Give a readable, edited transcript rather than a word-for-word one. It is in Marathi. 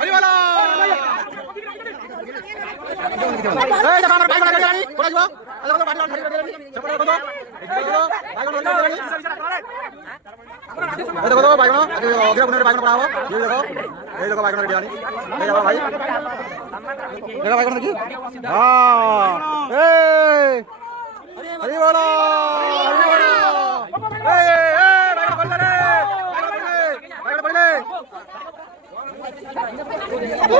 हरिवाला देखो तो बाइक अगले बुने बाइक पड़ा हुआ ये देखो बाइक रेडी आनी ये देखो भाई देखो बाइक देखिए हां ए अरे वाला ए बाइक पड़ ले बाइक पड़ ले